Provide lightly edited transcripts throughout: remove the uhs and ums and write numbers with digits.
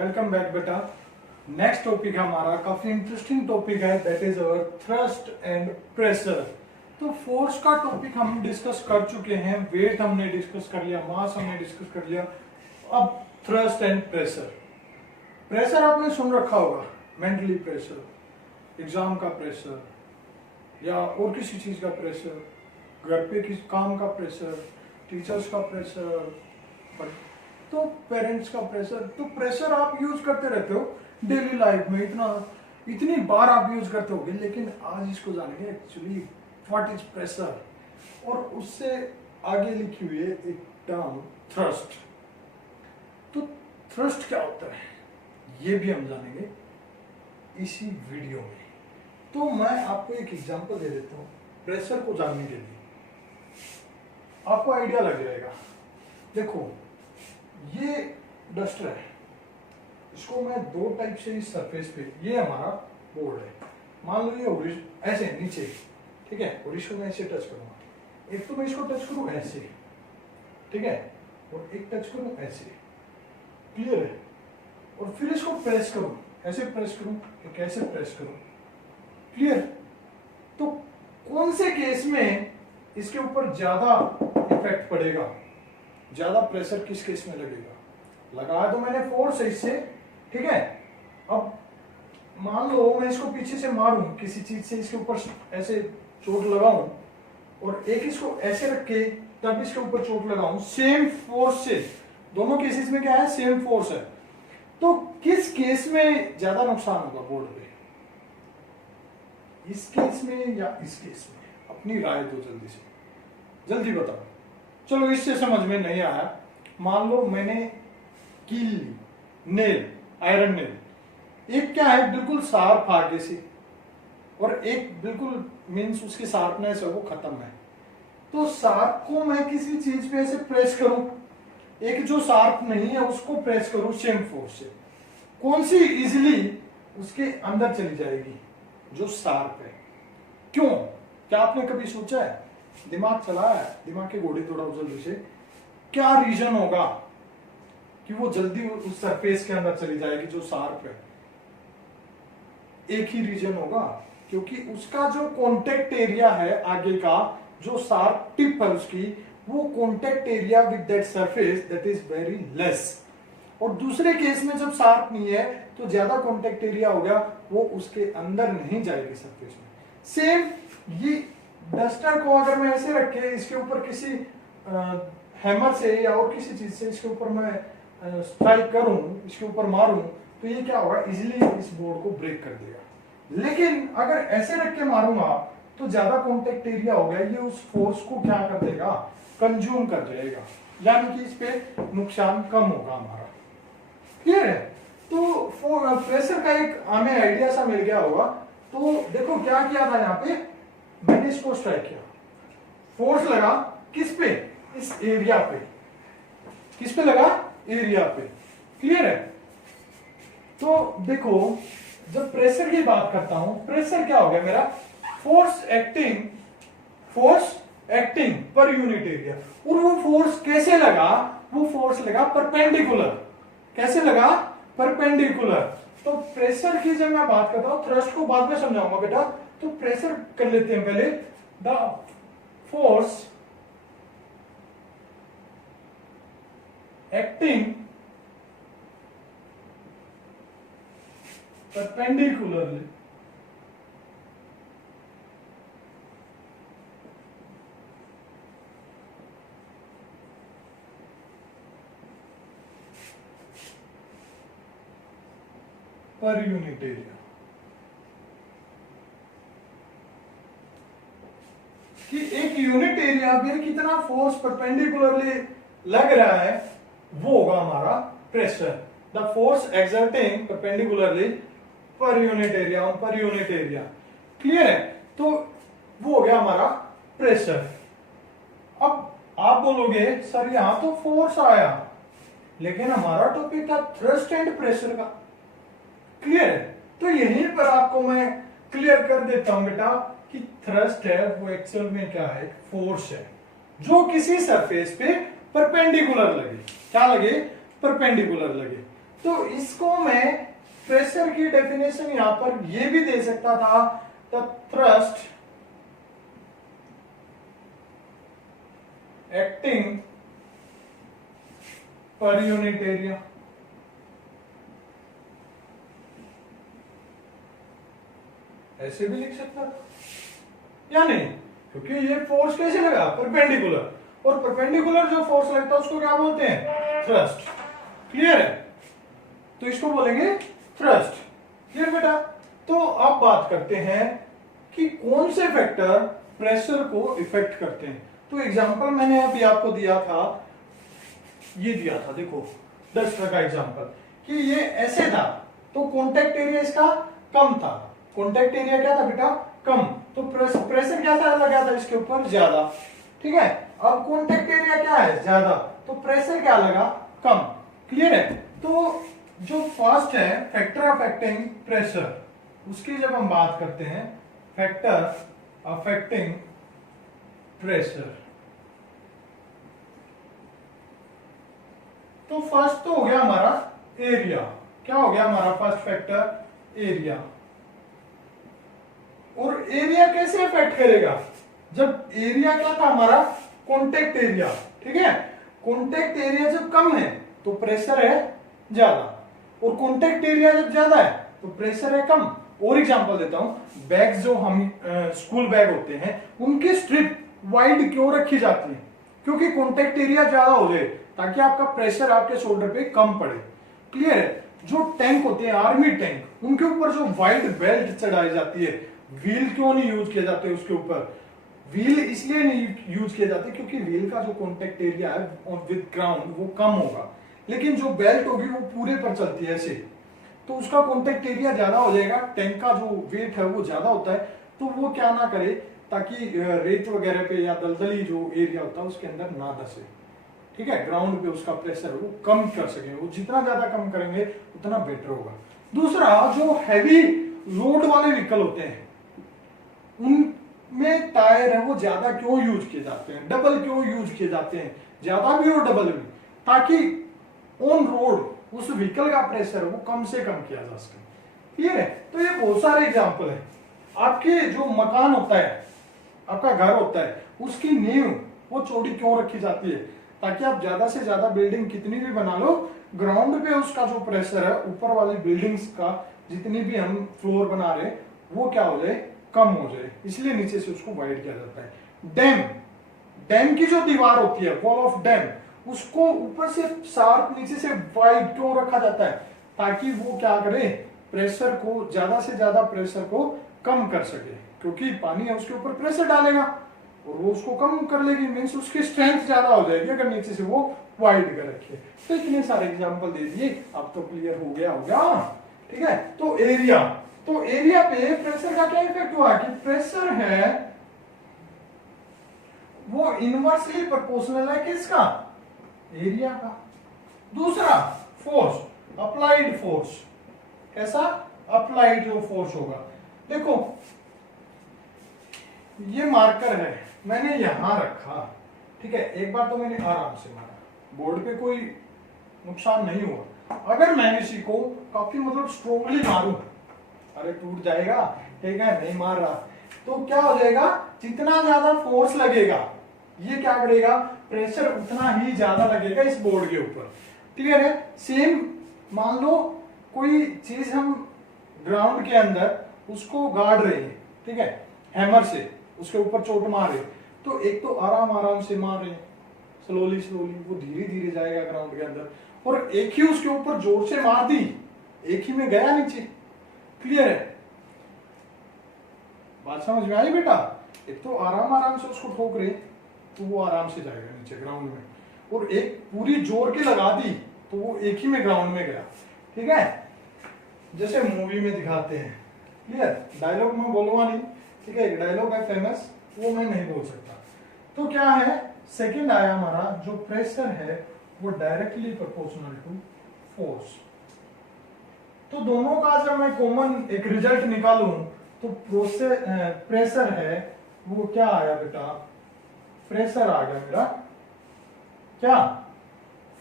Welcome back बेटा। Next topic हमारा काफी इंटरेस्टिंग टॉपिक है, that is our thrust and pressure. तो फोर्स का टॉपिक हम डिस्कस कर चुके हैं, वेट हमने डिस्कस कर लिया, मास हमने डिस्कस कर लिया। अब थ्रस्ट एंड प्रेशर। प्रेशर आपने सुन रखा होगा, मेंटली प्रेशर, एग्जाम का प्रेशर या और किसी चीज का प्रेशर, घर पे किसी काम का प्रेशर, टीचर्स का प्रेशर, तो पेरेंट्स का प्रेशर। तो प्रेशर आप यूज करते रहते हो डेली लाइफ में, इतनी बार आप यूज करते होगे, लेकिन आज इसको जानेंगे एक्चुअली व्हाट इज प्रेशर, और उससे आगे लिखी हुई है एक टर्म थ्रस्ट। तो थ्रस्ट क्या होता है ये भी हम जानेंगे इसी वीडियो में। तो मैं आपको एक एग्जांपल दे देता हूँ प्रेशर को जानने के लिए, आपको आइडिया लग जाएगा। देखो ये डस्टर है, इसको मैं दो टाइप से इस सरफेस पे, ये हमारा बोर्ड है, मान लो ये ऐसे नीचे, ठीक है, और इसको मैं ऐसे टच करूंगा। एक तो मैं इसको टच करूं ऐसे, ठीक है, और एक टच करूं ऐसे, क्लियर है, और फिर इसको प्रेस करूं, ऐसे प्रेस करूं, एक ऐसे प्रेस करूं, क्लियर। तो कौन से केस में इसके ऊपर ज्यादा इफेक्ट पड़ेगा, ज्यादा प्रेशर किस केस में लगेगा? लगाया तो मैंने फोर्स है इससे, ठीक है। अब मान लो मैं इसको पीछे से मारूं, किसी चीज से इसके ऊपर ऐसे चोट लगाऊं, और एक इसको ऐसे रख के तब इसके ऊपर चोट लगाऊं, सेम फोर्स से, दोनों केसेस में क्या है, सेम फोर्स है। तो किस केस में ज्यादा नुकसान होगा बोर्ड पे, इस केस में या इस केस में? अपनी राय दो जल्दी से, जल्दी बताओ। चलो इससे समझ में नहीं आया, मान लो मैंने कील ली, नेल, आयरन नेल, एक क्या है बिल्कुल शार्प आगे से, और एक बिल्कुल मीन्स उसकी शार्पनेस है वो खत्म है। तो शार्प को मैं किसी चीज पे ऐसे प्रेस करूं, एक जो शार्प नहीं है उसको प्रेस करूं सेम फोर्स से, कौन सी इजिली उसके अंदर चली जाएगी? जो शार्प है। क्यों? क्या आपने कभी सोचा है, दिमाग चलाया है, दिमाग के घोड़े थोड़ा जल्दी से, क्या रीजन होगा कि वो जल्दी उस सरफेस के अंदर चली जाएगी जो शार्प है? एक ही रीजन होगा, क्योंकि उसका जो कॉन्टेक्ट एरिया है आगे का, जो शार्प टिप है उसकी, वो contact area with that surface that is very less. और दूसरे केस में जब शार्प नहीं है तो ज्यादा कॉन्टेक्ट एरिया हो गया, वो उसके अंदर नहीं जाएगी सरफेस में। सेम ये डस्टर को अगर मैं ऐसे रख के इसके ऊपर किसी हैमर से या और किसी चीज से इसके ऊपर मैं स्ट्राइक करूं, इसके ऊपर मारूं, तो ये क्या होगा, इजीली इस बोर्ड को ब्रेक कर देगा। लेकिन अगर ऐसे रख के मारूंगा तो ज्यादा कॉन्टेक्ट एरिया हो गया, ये उस फोर्स को क्या कर देगा, कंज्यूम कर जाएगा, यानी कि इस पे नुकसान कम होगा हमारा। क्लियर है? तो प्रेशर का एक हमें आइडिया सा मिल गया होगा। तो देखो क्या किया था, यहाँ पे मैंने इसको स्ट्राइक किया, फोर्स लगा किस पे, इस एरिया पे, किस पे लगा, एरिया पे, क्लियर है। तो देखो जब प्रेशर की बात करता हूं, प्रेशर क्या हो गया मेरा, फोर्स एक्टिंग पर यूनिट एरिया। और वो फोर्स कैसे लगा, वो फोर्स लगा परपेंडिकुलर, कैसे लगा, परपेंडिकुलर। तो प्रेशर की जब मैं बात करता हूं, थ्रस्ट को बाद में समझाऊंगा बेटा, तो प्रेशर कर लेते हैं पहले। द फोर्स एक्टिंग perpendicularly पर यूनिट एरिया, कि एक यूनिट एरिया पे कितना फोर्स परपेंडिकुलरली लग रहा है, वो होगा हमारा pressure. The force exerting perpendicularly पर यूनिट एरिया, पर यूनिट एरिया, क्लियर है। तो वो हो गया हमारा प्रेशर। अब आप बोलोगे सर यहां तो फोर्स आया, लेकिन हमारा टॉपिक था थ्रस्ट एंड प्रेशर का, क्लियर है। तो यहीं पर आपको मैं क्लियर कर देता हूं बेटा कि थ्रस्ट है वो एक्चुअल में क्या है, फोर्स है जो किसी सरफेस पे परपेंडिकुलर लगे, क्या लगे, परपेंडिकुलर लगे। तो इसको मैं प्रेशर की डेफिनेशन यहां पर ये भी दे सकता था, द थ्रस्ट एक्टिंग पर यूनिट एरिया। ऐसे भी लिख सकता था या नहीं, क्योंकि ये फोर्स कैसे लगा, परपेंडिकुलर, और परपेंडिकुलर जो फोर्स लगता है उसको क्या बोलते हैं, थ्रस्ट। क्लियर है, तो इसको बोलेंगे थ्रस्ट। क्लियर बेटा। तो अब बात करते हैं कि कौन से फैक्टर प्रेशर को इफेक्ट करते हैं। तो एग्जांपल मैंने अभी आपको दिया था, ये दिया था, देखो 10 का एग्जांपल, कि ये ऐसे था तो कॉन्टेक्ट एरिया इसका कम था। कॉन्टेक्ट एरिया क्या था बेटा, कम, तो प्रेशर क्या था, लगा था इसके ऊपर ज्यादा। ठीक है, अब कॉन्टेक्ट एरिया क्या है, ज्यादा, तो प्रेशर क्या लगा, कम। क्लियर है। तो जो फर्स्ट है फैक्टर अफेक्टिंग प्रेशर, उसकी जब हम बात करते हैं, फैक्टर अफेक्टिंग प्रेशर, तो फर्स्ट तो हो गया हमारा एरिया। क्या हो गया हमारा फर्स्ट फैक्टर, एरिया। और एरिया कैसे अफेक्ट करेगा, जब एरिया क्या था हमारा, कॉन्टेक्ट एरिया। ठीक है, कॉन्टेक्ट एरिया जब कम है तो प्रेशर है ज्यादा, और कॉन्टेक्ट एरिया जब ज्यादा है तो प्रेशर है कम। और एग्जांपल देता हूं, बैग जो हम स्कूल बैग होते हैं उनकी स्ट्रिप वाइड क्यों रखी जाती है, क्योंकि कॉन्टेक्ट एरिया ज्यादा हो जाए ताकि आपका प्रेशर आपके शोल्डर पे कम पड़े। क्लियर है। जो टैंक होते हैं आर्मी टैंक, उनके ऊपर जो वाइड बेल्ट चढ़ाई जाती है, व्हील क्यों नहीं यूज किए जाते उसके ऊपर, व्हील इसलिए नहीं यूज किए जाते क्योंकि व्हील का जो कॉन्टेक्ट एरिया है विद ग्राउंड वो कम होगा, लेकिन जो बेल्ट होगी वो पूरे पर चलती है ऐसे, तो उसका कॉन्टेक्ट एरिया ज्यादा हो जाएगा, टैंक का जो वेट है वो ज्यादा होता है, तो वो क्या ना करे ताकि रेत वगैरह पे या दलदली जो एरिया होता है उसके अंदर ना धसे। ठीक है, ग्राउंड पे उसका प्रेशर वो कम कर सके, वो जितना ज्यादा कम करेंगे उतना बेटर होगा। दूसरा, जो हैवी लोड वाले व्हीकल होते हैं उनमें टायर है वो ज्यादा क्यों यूज किए जाते हैं, डबल क्यों यूज किए जाते हैं, ज्यादा भी और डबल भी, ताकि ऑन रोड उस व्हीकल का प्रेशर वो कम से कम किया जा सके। क्लियर है। तो ये बहुत सारे एग्जांपल है। आपके जो मकान होता है, आपका घर होता है, उसकी नींव वो चौड़ी क्यों रखी जाती है, ताकि आप ज्यादा से ज्यादा बिल्डिंग कितनी भी बना लो, ग्राउंड पे उसका जो प्रेशर है ऊपर वाली बिल्डिंग्स का जितनी भी हम फ्लोर बना रहे वो क्या हो जाए, कम हो जाए, इसलिए नीचे से उसको वाइड किया जाता है। डैम, डैम की जो दीवार होती है, वॉल ऑफ डैम, उसको ऊपर से शार्प नीचे से वाइड क्यों रखा जाता है, ताकि वो क्या करे, प्रेशर को, ज्यादा से ज्यादा प्रेशर को कम कर सके, क्योंकि पानी है उसके ऊपर प्रेशर डालेगा और वो उसको कम कर लेगी, मीन्स उसकी स्ट्रेंथ ज्यादा हो जाएगी अगर नीचे से वो वाइड कर रखे। तो इतने सारे एग्जांपल दे दिए, अब तो क्लियर हो गया होगा। ठीक है, तो एरिया, तो एरिया पे प्रेशर का क्या इफेक्ट हुआ कि प्रेशर है वो इनवर्सली प्रोपोर्शनल है किसका, एरिया का। दूसरा, फोर्स, अप्लाइड फोर्स, कैसा, अप्लाइड जो फोर्स होगा, देखो ये मार्कर है, मैंने यहां रखा, ठीक है, एक बार तो मैंने आराम से मारा, बोर्ड पे कोई नुकसान नहीं हुआ। अगर मैं इसी को काफी मतलब स्ट्रोंगली मारूं, अरे टूट जाएगा, ठीक है, नहीं मार रहा, तो क्या हो जाएगा, जितना ज्यादा फोर्स लगेगा ये क्या करेगा, प्रेशर उतना ही ज्यादा लगेगा इस बोर्ड के ऊपर। क्लियर है। सेम मान लो कोई चीज हम ग्राउंड के अंदर उसको गाड़ रहे हैं, ठीक है, हैमर से उसके ऊपर चोट मार रहे, तो एक तो आराम आराम से मार रहे हैं, स्लोली स्लोली वो धीरे धीरे जाएगा ग्राउंड के अंदर, और एक ही उसके ऊपर जोर से मार दी, एक ही में गया नीचे। क्लियर है, बात समझ में आई बेटा। एक तो आराम आराम से उसको ठोक रहे तो वो आराम से जाएगा नीचे ग्राउंड में, और एक पूरी जोर के लगा दी तो वो एक ही में ग्राउंड में गया। ठीक है, जैसे मूवी में दिखाते हैं। क्लियर, डायलॉग में बोलूंगा नहीं, ठीक है, एक डायलॉग है फेमस, वो मैं नहीं बोल सकता। तो क्या है, सेकंड आया हमारा, जो प्रेशर है वो डायरेक्टली प्रोपोर्शनल टू फोर्स। तो दोनों का जब मैं कॉमन एक रिजल्ट निकालूं तो प्रेशर है वो क्या आया बेटा, प्रेशर आ गया मेरा क्या,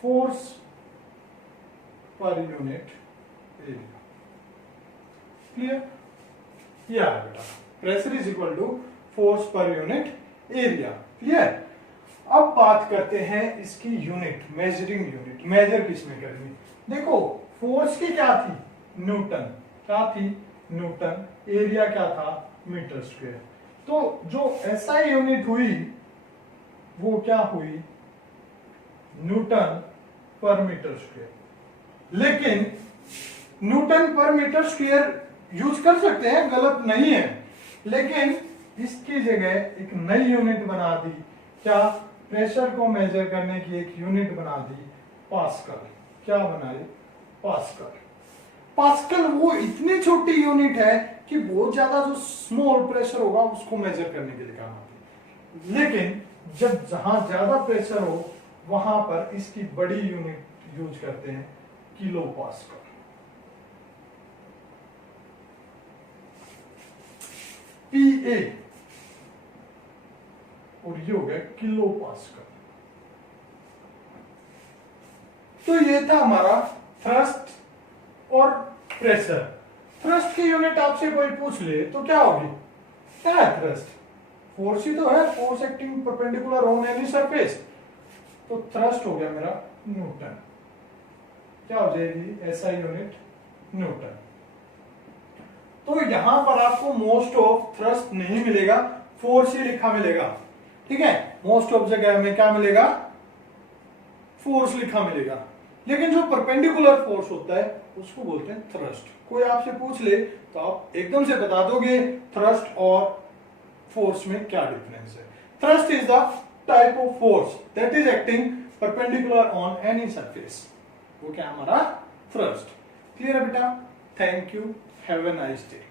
फोर्स पर यूनिट एरिया। क्लियर? ये आ बेटा, pressure is equal to force पर यूनिट एरिया। क्लियर? अब बात करते हैं इसकी यूनिट, मेजरिंग यूनिट। मेजर किसमें करेंगे? देखो फोर्स की क्या थी? न्यूटन। क्या थी? न्यूटन। एरिया क्या था? Metre square. तो जो एसआई यूनिट हुई वो क्या हुई? न्यूटन पर मीटर स्क्वायर। लेकिन न्यूटन पर मीटर स्क्वायर यूज कर सकते हैं, गलत नहीं है, लेकिन इसकी जगह एक नई यूनिट बना दी। क्या? प्रेशर को मेजर करने की एक यूनिट बना दी, पास्कल। क्या बनाई? पास्कल। पास्कल वो इतनी छोटी यूनिट है कि बहुत ज्यादा जो स्मॉल प्रेशर होगा उसको मेजर करने के लिए काम आती है, लेकिन जब जहां ज्यादा प्रेशर हो वहां पर इसकी बड़ी यूनिट यूज करते हैं, किलो पास्कल। PA और ये हो गया किलो पास्कल। तो ये था हमारा थ्रस्ट और प्रेशर। थ्रस्ट की यूनिट आपसे कोई पूछ ले तो क्या होगी? क्या है थ्रस्ट? फोर्स ही तो है, force acting perpendicular on any surface. तो थ्रस्ट हो गया मेरा न्यूटन। क्या हो जाएगी? SI unit Newton. तो यहां पर आपको मोस्ट ऑफ थ्रस्ट नहीं मिलेगा, फोर्स ही लिखा मिलेगा। ठीक है, मोस्ट ऑफ जगह में क्या मिलेगा? फोर्स लिखा मिलेगा। लेकिन जो परपेंडिकुलर फोर्स होता है उसको बोलते हैं थ्रस्ट। कोई आपसे पूछ ले तो आप एकदम से बता दोगे थ्रस्ट और फोर्स में क्या डिफरेंस है। Thrust is the type of force that is acting perpendicular on any surface. वो क्या हमारा? थ्रस्ट। क्लियर है बेटा? Thank you, have a nice day.